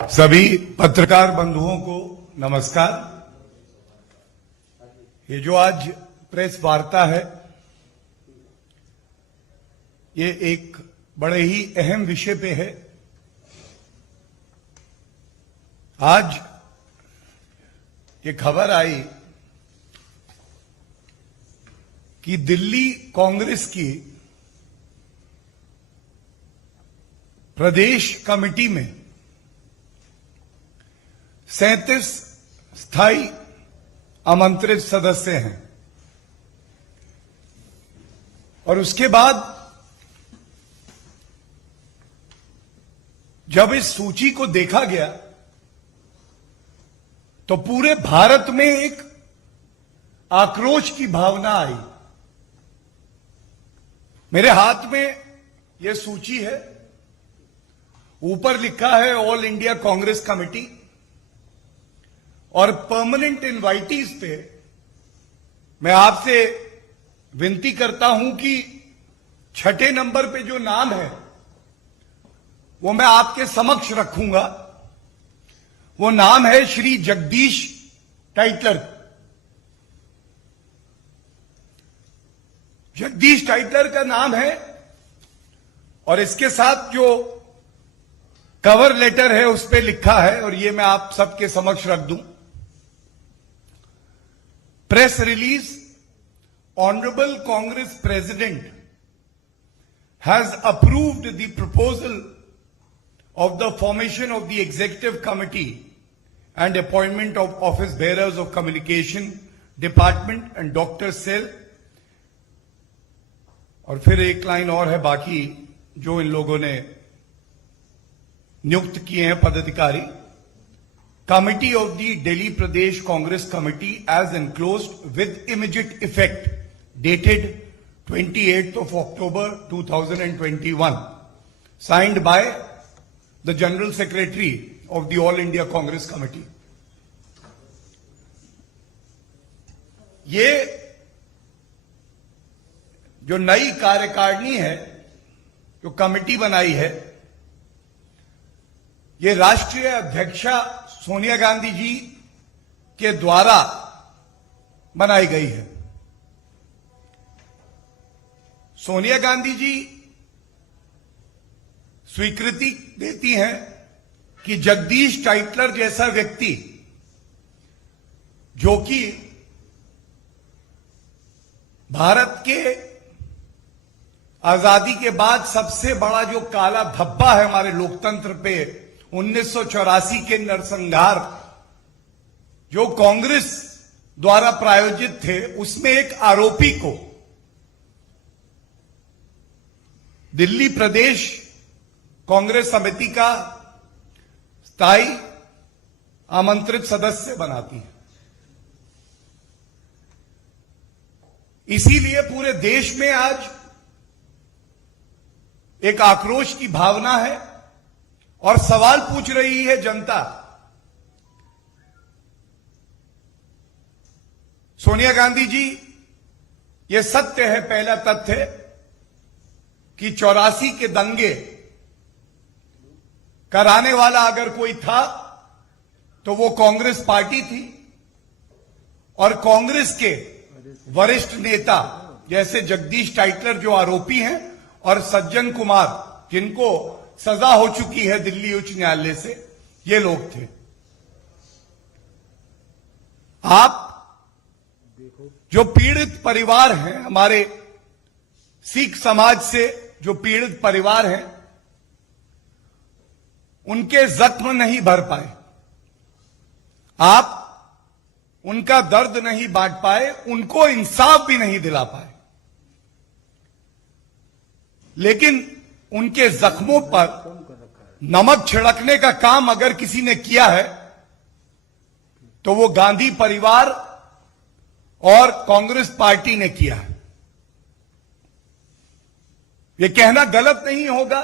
सभी पत्रकार बंधुओं को नमस्कार। ये जो आज प्रेस वार्ता है, ये एक बड़े ही अहम विषय पे है। आज ये खबर आई कि दिल्ली कांग्रेस की प्रदेश कमेटी में 37 स्थायी आमंत्रित सदस्य हैं और उसके बाद जब इस सूची को देखा गया तो पूरे भारत में एक आक्रोश की भावना आई। मेरे हाथ में यह सूची है, ऊपर लिखा है ऑल इंडिया कांग्रेस कमेटी और परमानेंट इनवाइटीज पे मैं आपसे विनती करता हूं कि छठे नंबर पे जो नाम है वो मैं आपके समक्ष रखूंगा। वो नाम है श्री जगदीश टाइटलर। जगदीश टाइटलर का नाम है और इसके साथ जो कवर लेटर है उस पे लिखा है, और ये मैं आप सबके समक्ष रख दूं। Press release, honourable Congress president has approved the proposal of the formation of the executive committee and appointment of office bearers of communication department and doctor cell। और फिर एक लाइन और है बाकी जो इन लोगों ने नियुक्त किए हैं पदाधिकारी। Committee of the Delhi Pradesh Congress committee as enclosed with immediate effect dated 28th of October 2021, signed by the General Secretary of the All India Congress Committee। ये जो नई कार्यकारिणी है, जो कमेटी बनाई है, ये राष्ट्रीय अध्यक्षा सोनिया गांधी जी के द्वारा बनाई गई है। सोनिया गांधी जी स्वीकृति देती हैं कि जगदीश टाइटलर जैसा व्यक्ति, जो कि भारत के आजादी के बाद सबसे बड़ा जो काला धब्बा है हमारे लोकतंत्र पे, 1984 के नरसंहार जो कांग्रेस द्वारा प्रायोजित थे, उसमें एक आरोपी को दिल्ली प्रदेश कांग्रेस समिति का स्थायी आमंत्रित सदस्य बनाती है। इसीलिए पूरे देश में आज एक आक्रोश की भावना है और सवाल पूछ रही है जनता। सोनिया गांधी जी, यह सत्य है, पहला तथ्य कि 84 के दंगे कराने वाला अगर कोई था तो वो कांग्रेस पार्टी थी, और कांग्रेस के वरिष्ठ नेता जैसे जगदीश टाइटलर जो आरोपी हैं और सज्जन कुमार जिनको सजा हो चुकी है दिल्ली उच्च न्यायालय से, ये लोग थे। आप जो पीड़ित परिवार हैं, हमारे सिख समाज से जो पीड़ित परिवार हैं, उनके जख्म नहीं भर पाए, आप उनका दर्द नहीं बांट पाए, उनको इंसाफ भी नहीं दिला पाए। लेकिन उनके जख्मों पर नमक छिड़कने का काम अगर किसी ने किया है तो वो गांधी परिवार और कांग्रेस पार्टी ने किया है। ये कहना गलत नहीं होगा,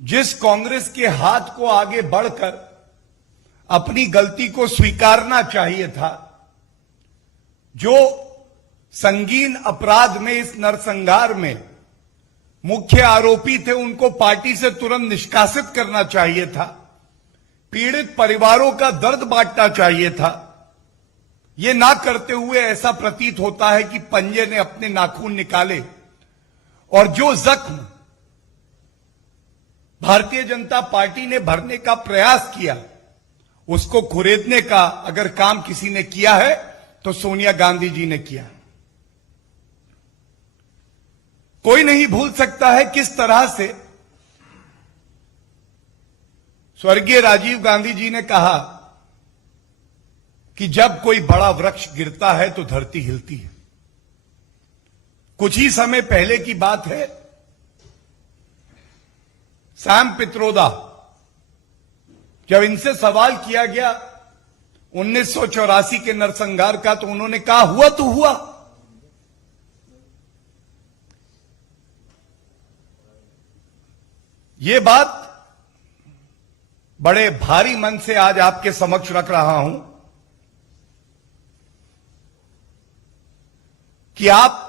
जिस कांग्रेस के हाथ को आगे बढ़कर अपनी गलती को स्वीकारना चाहिए था, जो संगीन अपराध में, इस नरसंहार में मुख्य आरोपी थे उनको पार्टी से तुरंत निष्कासित करना चाहिए था। पीड़ित परिवारों का दर्द बांटना चाहिए था। ये ना करते हुए ऐसा प्रतीत होता है कि पंजे ने अपने नाखून निकाले और जो जख्म भारतीय जनता पार्टी ने भरने का प्रयास किया उसको खुरेदने का अगर काम किसी ने किया है तो सोनिया गांधी जी ने किया। कोई नहीं भूल सकता है किस तरह से स्वर्गीय राजीव गांधी जी ने कहा कि जब कोई बड़ा वृक्ष गिरता है तो धरती हिलती है। कुछ ही समय पहले की बात है, सैम पित्रोदा, जब इनसे सवाल किया गया 1984 के नरसंहार का, तो उन्होंने कहा हुआ तो हुआ। ये बात बड़े भारी मन से आज आपके समक्ष रख रहा हूं कि आप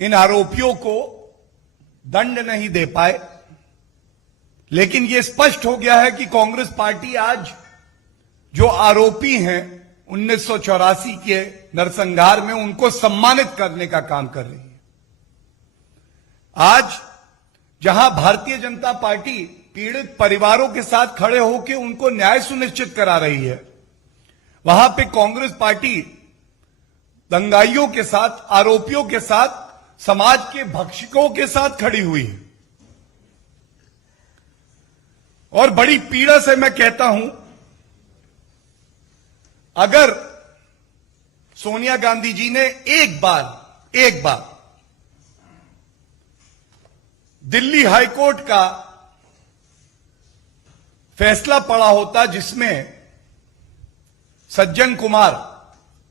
इन आरोपियों को दंड नहीं दे पाए, लेकिन यह स्पष्ट हो गया है कि कांग्रेस पार्टी आज जो आरोपी हैं 1984 के नरसंहार में, उनको सम्मानित करने का काम कर रही है। आज जहां भारतीय जनता पार्टी पीड़ित परिवारों के साथ खड़े होकर उनको न्याय सुनिश्चित करा रही है, वहां पे कांग्रेस पार्टी दंगाइयों के साथ, आरोपियों के साथ, समाज के भक्षकों के साथ खड़ी हुई है। और बड़ी पीड़ा से मैं कहता हूं, अगर सोनिया गांधी जी ने एक बार दिल्ली हाईकोर्ट का फैसला पढ़ा होता जिसमें सज्जन कुमार,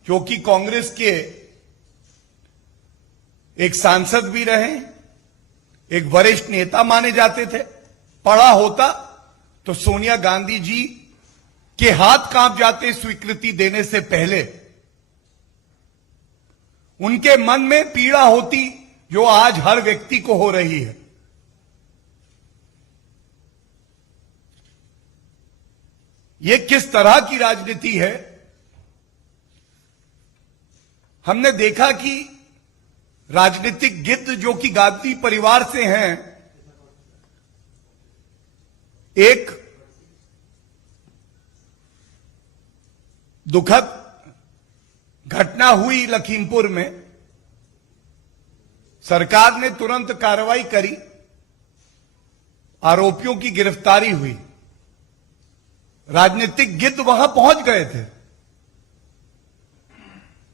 जो कि कांग्रेस के एक सांसद भी रहे, एक वरिष्ठ नेता माने जाते थे, पढ़ा होता तो सोनिया गांधी जी के हाथ कांप जाते स्वीकृति देने से पहले। उनके मन में पीड़ा होती जो आज हर व्यक्ति को हो रही है। यह किस तरह की राजनीति है? हमने देखा कि राजनीतिक गिद्ध जो कि गांधी परिवार से हैं, एक दुखद घटना हुई लखीमपुर में, सरकार ने तुरंत कार्रवाई करी, आरोपियों की गिरफ्तारी हुई, राजनीतिक गिद्ध वहां पहुंच गए थे।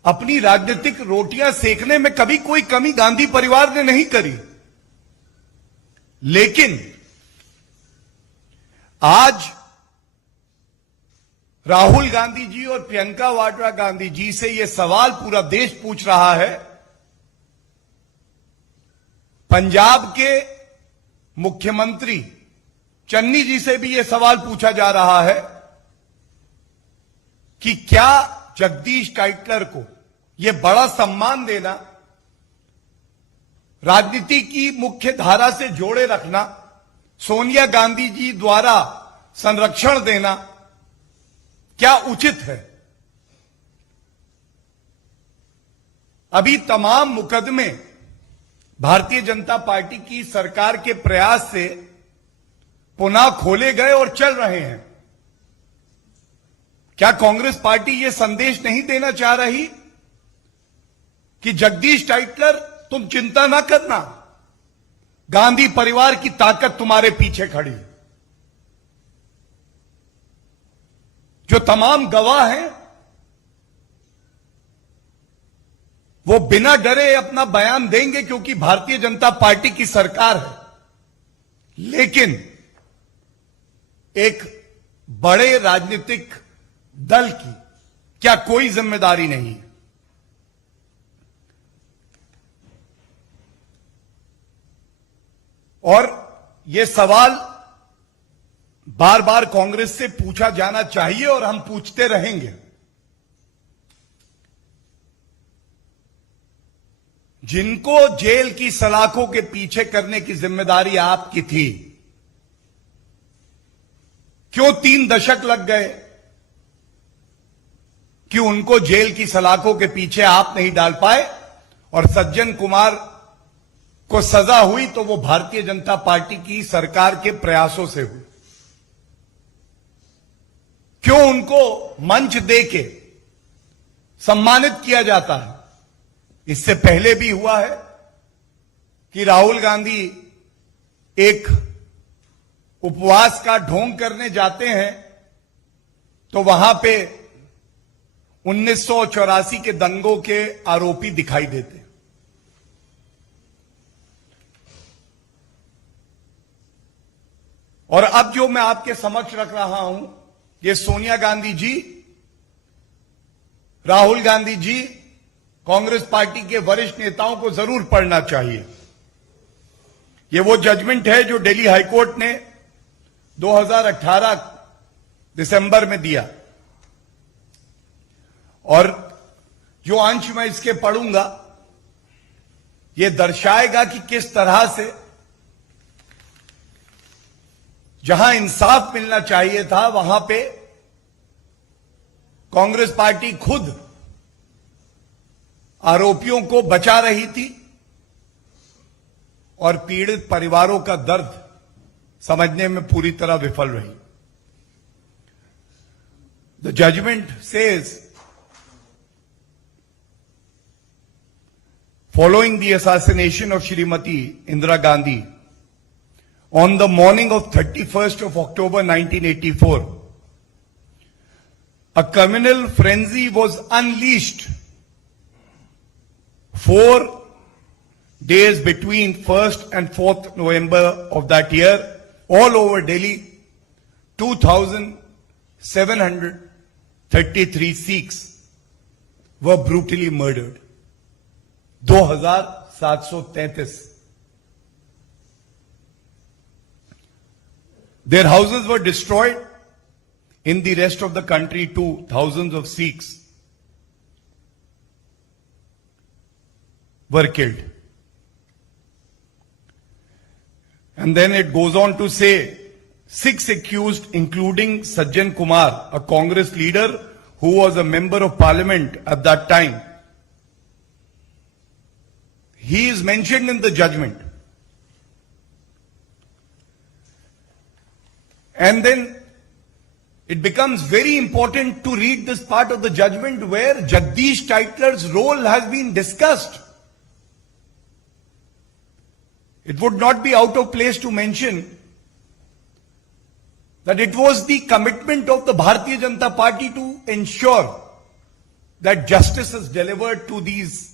अपनी राजनीतिक रोटियां सेकने में कभी कोई कमी गांधी परिवार ने नहीं करी, लेकिन आज राहुल गांधी जी और प्रियंका वाड्रा गांधी जी से यह सवाल पूरा देश पूछ रहा है। पंजाब के मुख्यमंत्री चन्नी जी से भी यह सवाल पूछा जा रहा है कि क्या जगदीश टाइटलर को यह बड़ा सम्मान देना, राजनीति की मुख्य धारा से जोड़े रखना, सोनिया गांधी जी द्वारा संरक्षण देना क्या उचित है? अभी तमाम मुकदमे भारतीय जनता पार्टी की सरकार के प्रयास से पुनः खोले गए और चल रहे हैं। क्या कांग्रेस पार्टी यह संदेश नहीं देना चाह रही कि जगदीश टाइटलर, तुम चिंता ना करना, गांधी परिवार की ताकत तुम्हारे पीछे खड़ी है। जो तमाम गवाह हैं वो बिना डरे अपना बयान देंगे क्योंकि भारतीय जनता पार्टी की सरकार है, लेकिन एक बड़े राजनीतिक दल की क्या कोई जिम्मेदारी नहीं है? और यह सवाल बार बार कांग्रेस से पूछा जाना चाहिए और हम पूछते रहेंगे। जिनको जेल की सलाखों के पीछे करने की जिम्मेदारी आपकी थी, क्यों 3 दशक लग गए कि उनको जेल की सलाखों के पीछे आप नहीं डाल पाए? और सज्जन कुमार को सजा हुई तो वो भारतीय जनता पार्टी की सरकार के प्रयासों से हुई। क्यों उनको मंच देके सम्मानित किया जाता है? इससे पहले भी हुआ है कि राहुल गांधी एक उपवास का ढोंग करने जाते हैं तो वहां पे 1984 के दंगों के आरोपी दिखाई देते हैं। और अब जो मैं आपके समक्ष रख रहा हूं, ये सोनिया गांधी जी, राहुल गांधी जी, कांग्रेस पार्टी के वरिष्ठ नेताओं को जरूर पढ़ना चाहिए। ये वो जजमेंट है जो दिल्ली हाईकोर्ट ने 2018 दिसंबर में दिया। और जो अंश मैं इसके पढ़ूंगा, ये दर्शाएगा कि किस तरह से जहां इंसाफ मिलना चाहिए था, वहां पे कांग्रेस पार्टी खुद आरोपियों को बचा रही थी और पीड़ित परिवारों का दर्द समझने में पूरी तरह विफल रही। The judgment says, following the assassination of Shrimati Indira Gandhi on the morning of 31st of October 1984, a communal frenzy was unleashed 4 days between 1st and 4th November of that year, all over Delhi. 2,733 Sikhs were brutally murdered. 2,733. Their houses were destroyed. In the rest of the country too, thousands of Sikhs were killed. And then it goes on to say, 6 accused, including Sajjan Kumar, a Congress leader who was a member of parliament at that time. He is mentioned in the judgment. And then it becomes very important to read this part of the judgment where Jagdish Tytler's role has been discussed. It would not be out of place to mention that it was the commitment of the Bharatiya Janata Party to ensure that justice is delivered to these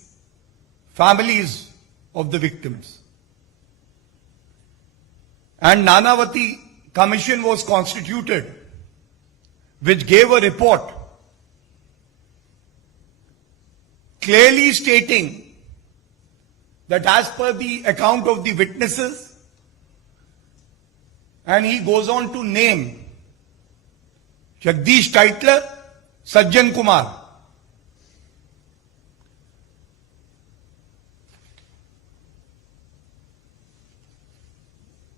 families of the victims. And Nanavati Commission was constituted, which gave a report clearly stating that as per the account of the witnesses, and he goes on to name Jagdish Tytler, Sajjan Kumar.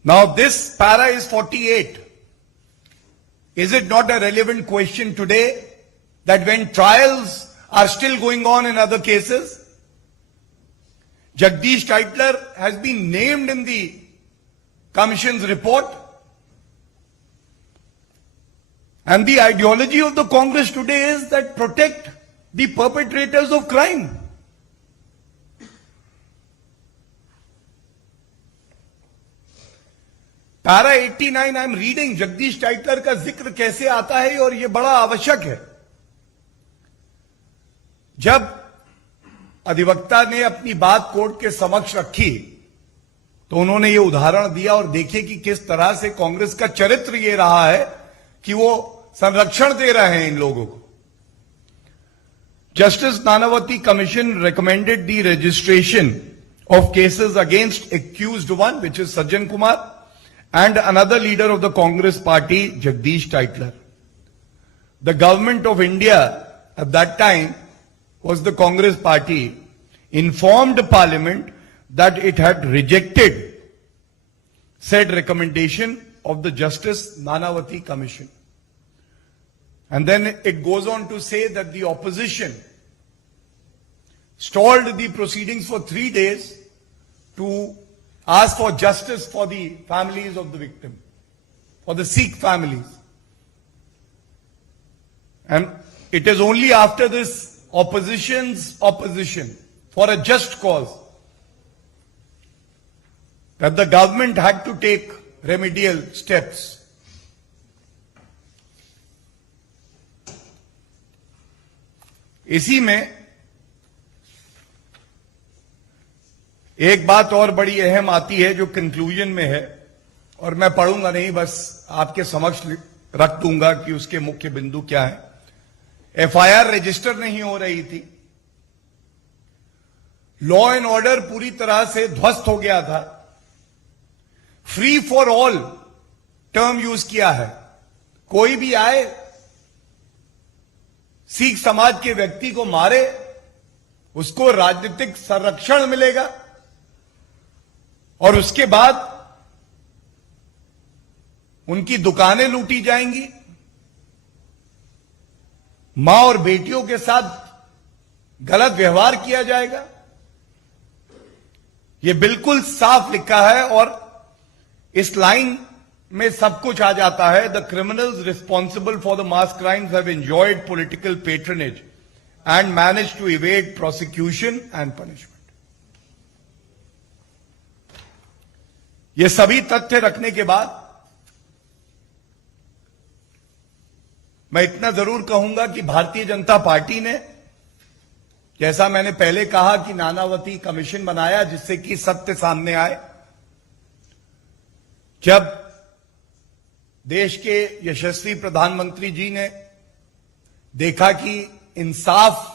Now this para is 48. Is it not a relevant question today that when trials are still going on in other cases, Jagdish Tytler has been named in the Commission's report? And the ideology of the Congress today is that protect the perpetrators of crime. Para 89 I am reading, Jagdish Tytler का जिक्र कैसे आता है और यह बड़ा आवश्यक है। जब अधिवक्ता ने अपनी बात कोर्ट के समक्ष रखी तो उन्होंने यह उदाहरण दिया और देखिए कि किस तरह से कांग्रेस का चरित्र यह रहा है कि वो संरक्षण दे रहे हैं इन लोगों को। Justice Nanavati Commission recommended the registration of cases against accused one, which is Sajjan Kumar, and another leader of the Congress party, Jagdish Tytler. The government of India at that time was the Congress party, informed Parliament that it had rejected said recommendation of the Justice Nanavati Commission. And then it goes on to say that the opposition stalled the proceedings for 3 days to ask for justice for the families of the victim, for the Sikh families. And it is only after this opposition's opposition for a just cause that the government had to take remedial steps. इसी में एक बात और बड़ी अहम आती है जो कंक्लूजन में है, और मैं पढ़ूंगा नहीं, बस आपके समक्ष रख दूंगा कि उसके मुख्य बिंदु क्या है। एफआईआर रजिस्टर नहीं हो रही थी, लॉ एंड ऑर्डर पूरी तरह से ध्वस्त हो गया था, free for all term use किया है, कोई भी आए सिख समाज के व्यक्ति को मारे उसको राजनीतिक संरक्षण मिलेगा और उसके बाद उनकी दुकानें लूटी जाएंगी, मां और बेटियों के साथ गलत व्यवहार किया जाएगा। यह बिल्कुल साफ लिखा है और इस लाइन में सब कुछ आ जाता है। The criminals responsible for the mass crimes have enjoyed political patronage and manage to evade prosecution and punishment. ये सभी तथ्य रखने के बाद मैं इतना जरूर कहूंगा कि भारतीय जनता पार्टी ने, जैसा मैंने पहले कहा कि नानावती कमीशन बनाया जिससे कि सत्य सामने आए। जब देश के यशस्वी प्रधानमंत्री जी ने देखा कि इंसाफ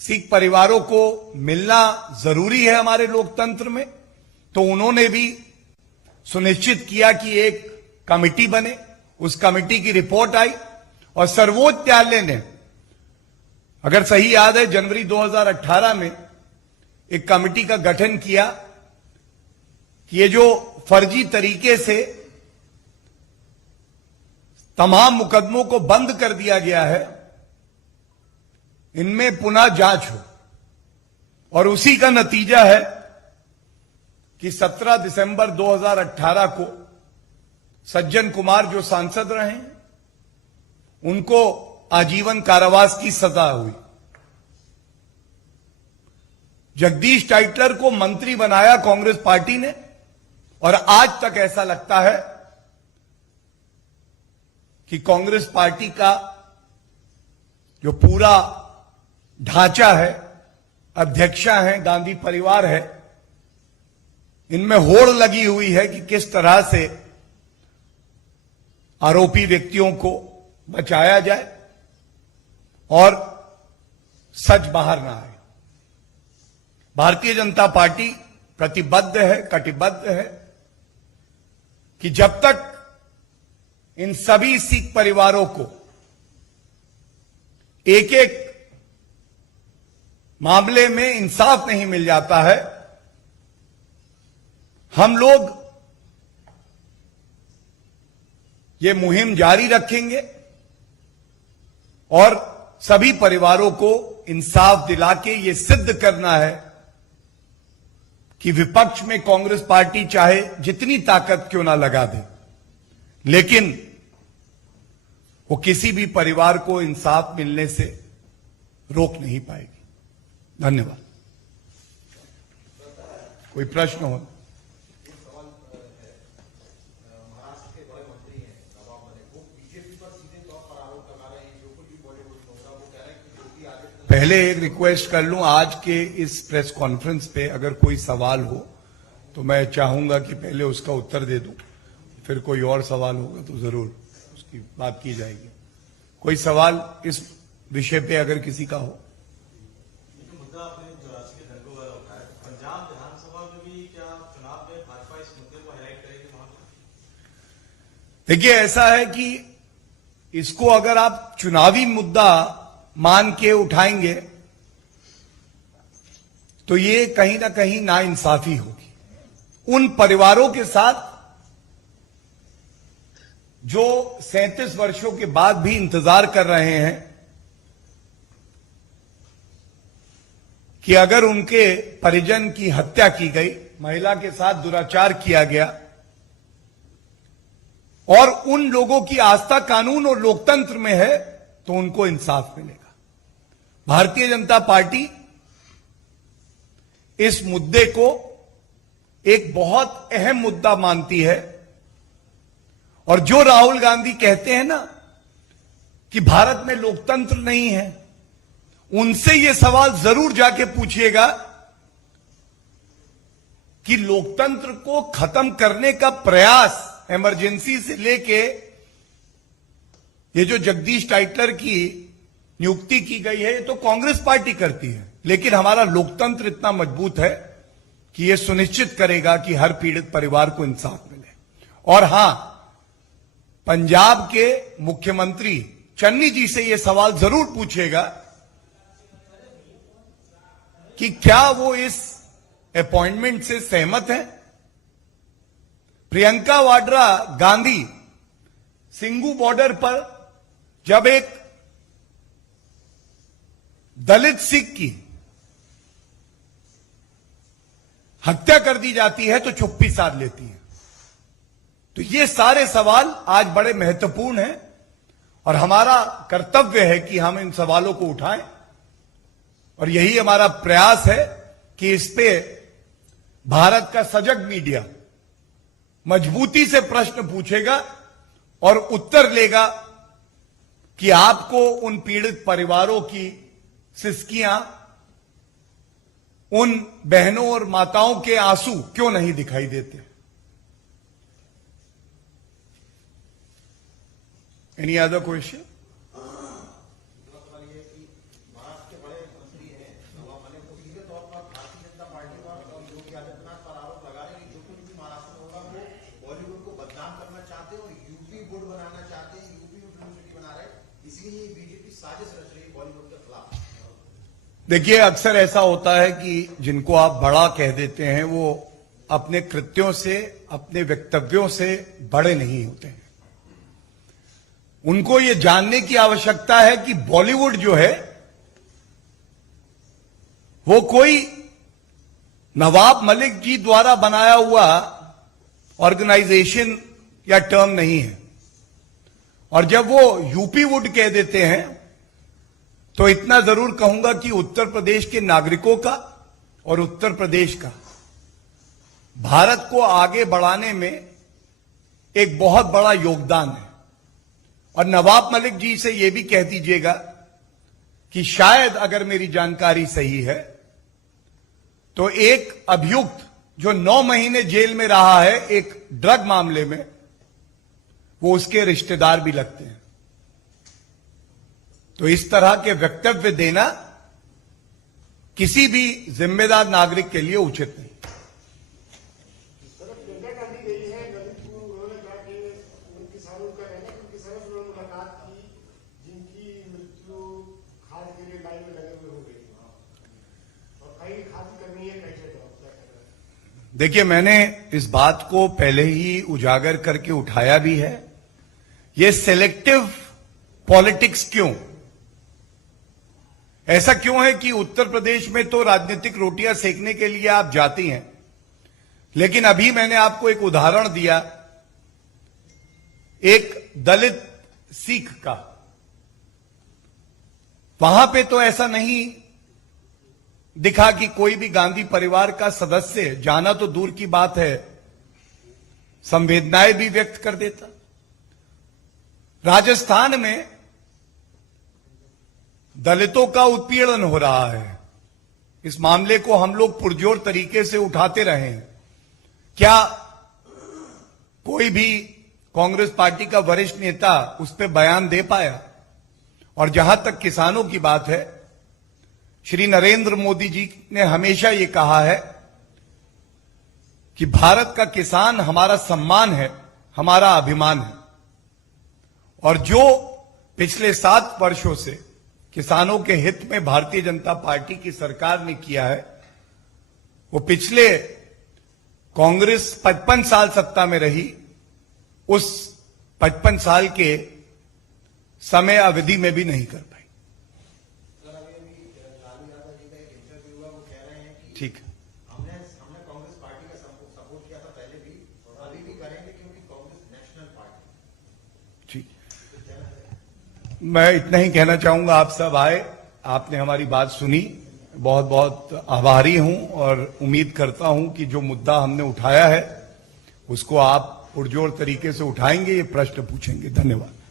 सिख परिवारों को मिलना जरूरी है हमारे लोकतंत्र में, तो उन्होंने भी सुनिश्चित किया कि एक कमेटी बने। उस कमेटी की रिपोर्ट आई और सर्वोच्च न्यायालय ने, अगर सही याद है, जनवरी 2018 में एक कमेटी का गठन किया कि ये जो फर्जी तरीके से तमाम मुकदमों को बंद कर दिया गया है, इनमें पुनः जांच हो। और उसी का नतीजा है कि 17 दिसंबर 2018 को सज्जन कुमार जो सांसद रहे हैं उनको आजीवन कारावास की सजा हुई। जगदीश टाइटलर को मंत्री बनाया कांग्रेस पार्टी ने और आज तक ऐसा लगता है कि कांग्रेस पार्टी का जो पूरा ढांचा है, अध्यक्षा है, गांधी परिवार है, इनमें होड़ लगी हुई है कि किस तरह से आरोपी व्यक्तियों को बचाया जाए और सच बाहर ना आए। भारतीय जनता पार्टी प्रतिबद्ध है, कटिबद्ध है कि जब तक इन सभी सिख परिवारों को एक एक मामले में इंसाफ नहीं मिल जाता है, हम लोग ये मुहिम जारी रखेंगे और सभी परिवारों को इंसाफ दिला के ये सिद्ध करना है कि विपक्ष में कांग्रेस पार्टी चाहे जितनी ताकत क्यों ना लगा दे, लेकिन वो किसी भी परिवार को इंसाफ मिलने से रोक नहीं पाएगी। धन्यवाद। कोई प्रश्न हो? पहले एक रिक्वेस्ट कर लूं, आज के इस प्रेस कॉन्फ्रेंस पे अगर कोई सवाल हो तो मैं चाहूंगा कि पहले उसका उत्तर दे दूं, फिर कोई और सवाल होगा तो जरूर उसकी बात की जाएगी। कोई सवाल इस विषय पे अगर किसी का हो? मुद्दा आपने 84 के दंगों वाला उठाया, पंजाब विधानसभा में भी क्या चुनाव में भाजपा इस मुद्दे को हाईलाइट करेगी वहां पर? देखिए, ऐसा है कि इसको अगर आप चुनावी मुद्दा मान के उठाएंगे तो ये कहीं ना कहीं नाइंसाफी होगी उन परिवारों के साथ जो 37 वर्षों के बाद भी इंतजार कर रहे हैं कि अगर उनके परिजन की हत्या की गई, महिला के साथ दुराचार किया गया और उन लोगों की आस्था कानून और लोकतंत्र में है तो उनको इंसाफ मिलेगा। भारतीय जनता पार्टी इस मुद्दे को एक बहुत अहम मुद्दा मानती है और जो राहुल गांधी कहते हैं ना कि भारत में लोकतंत्र नहीं है, उनसे यह सवाल जरूर जाके पूछिएगा कि लोकतंत्र को खत्म करने का प्रयास इमरजेंसी से लेके ये जो जगदीश टाइटलर की नियुक्ति की गई है, ये तो कांग्रेस पार्टी करती है, लेकिन हमारा लोकतंत्र इतना मजबूत है कि यह सुनिश्चित करेगा कि हर पीड़ित परिवार को इंसाफ मिले। और हां, पंजाब के मुख्यमंत्री चन्नी जी से यह सवाल जरूर पूछेगा कि क्या वो इस अपॉइंटमेंट से सहमत हैं। प्रियंका वाड्रा गांधी सिंगू बॉर्डर पर जब एक दलित सिख की हत्या कर दी जाती है तो चुप्पी साध लेती है। तो ये सारे सवाल आज बड़े महत्वपूर्ण हैं और हमारा कर्तव्य है कि हम इन सवालों को उठाएं और यही हमारा प्रयास है कि इस पे भारत का सजग मीडिया मजबूती से प्रश्न पूछेगा और उत्तर लेगा कि आपको उन पीड़ित परिवारों की सिसकियां, उन बहनों और माताओं के आंसू क्यों नहीं दिखाई देते। Any other question? देखिए, अक्सर ऐसा होता है कि जिनको आप बड़ा कह देते हैं वो अपने कृत्यों से, अपने वक्तव्यों से बड़े नहीं होते हैं। उनको ये जानने की आवश्यकता है कि बॉलीवुड जो है वो कोई नवाब मलिक जी द्वारा बनाया हुआ ऑर्गेनाइजेशन या टर्म नहीं है। और जब वो यूपी वुड कह देते हैं तो इतना जरूर कहूंगा कि उत्तर प्रदेश के नागरिकों का और उत्तर प्रदेश का भारत को आगे बढ़ाने में एक बहुत बड़ा योगदान है। और नवाब मलिक जी से यह भी कह दीजिएगा कि शायद अगर मेरी जानकारी सही है तो एक अभियुक्त जो 9 महीने जेल में रहा है एक ड्रग मामले में, वो उसके रिश्तेदार भी लगते हैं। तो इस तरह के वक्तव्य देना किसी भी जिम्मेदार नागरिक के लिए उचित नहीं। देखिए, मैंने इस बात को पहले ही उजागर करके उठाया भी है। ये सिलेक्टिव पॉलिटिक्स क्यों? ऐसा क्यों है कि उत्तर प्रदेश में तो राजनीतिक रोटियां सेकने के लिए आप जाती हैं, लेकिन अभी मैंने आपको एक उदाहरण दिया एक दलित सिख का, वहां पे तो ऐसा नहीं दिखा कि कोई भी गांधी परिवार का सदस्य, जाना तो दूर की बात है, संवेदनाएं भी व्यक्त कर देता। राजस्थान में दलितों का उत्पीड़न हो रहा है। इस मामले को हम लोग पुरजोर तरीके से उठाते रहे हैं। क्या कोई भी कांग्रेस पार्टी का वरिष्ठ नेता उस पर बयान दे पाया? और जहां तक किसानों की बात है, श्री नरेंद्र मोदी जी ने हमेशा ये कहा है कि भारत का किसान हमारा सम्मान है, हमारा अभिमान है। और जो पिछले 7 वर्षों से किसानों के हित में भारतीय जनता पार्टी की सरकार ने किया है, वो पिछले कांग्रेस 55 साल सत्ता में रही, उस 55 साल के समय अवधि में भी नहीं कर पाई। सर अभी लालू यादव जी का एक इंटरव्यू हुआ, वो कह रहे हैं कि ठीक है, हमने कांग्रेस पार्टी का सपोर्ट किया था पहले भी, अभी भी करेंगे क्योंकि कांग्रेस नेशनल पार्टी। ठीक। मैं इतना ही कहना चाहूंगा, आप सब आए, आपने हमारी बात सुनी, बहुत बहुत आभारी हूं और उम्मीद करता हूं कि जो मुद्दा हमने उठाया है उसको आप पुरजोर तरीके से उठाएंगे, ये प्रश्न पूछेंगे। धन्यवाद।